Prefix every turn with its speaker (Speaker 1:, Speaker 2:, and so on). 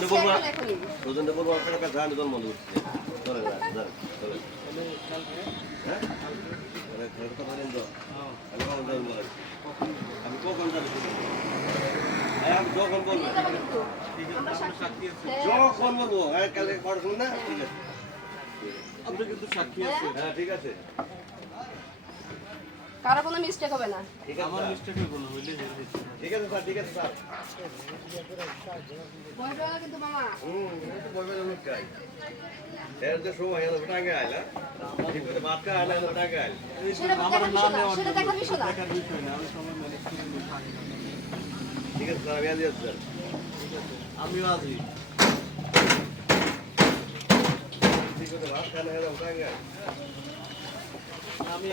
Speaker 1: জানি বলব। দুজনে বলব আপনার কাছে হ্যাঁ? মানে আমি কখন যাবেন বলেন আমি কখন যাব হ্যাঁ আমি যখন বলব।
Speaker 2: হ্যাঁ।
Speaker 1: যখন বলব। হ্যাঁ কালকে পড়া শুনুন না? ঠিক আছে।
Speaker 3: আপনি কিন্তু সাক্ষী
Speaker 2: হ্যাঁ।
Speaker 3: আছেন।
Speaker 1: হ্যাঁ ঠিক আছে।
Speaker 2: কারও কোনো মিস্টেক হবে না।
Speaker 3: আমার। মিস্টেক।
Speaker 1: ঠিক আছে স্যার ঠিক আছে স্যার।
Speaker 2: ভয় পেও না কিন্তু মামা।
Speaker 1: হুম এই তো বলবেন লোক কাই এর যে সময় এলো টাঙ্গে আইলা ঠিক করে ভাত খায় না এলো টাঙ্গে আইলা।
Speaker 3: এই
Speaker 2: সেটা
Speaker 3: জন্য
Speaker 2: দেখার
Speaker 3: আমার না
Speaker 2: বিষয় সেটা দেখার বিষয় না।
Speaker 3: দেখার বিষয় না আমি সময় ম্যানেজ করে
Speaker 1: ঠিক আছে স্যার আমি আজ যাচ্ছি স্যার।
Speaker 3: আমিও
Speaker 1: ঠিক করে আইলা।
Speaker 3: আমি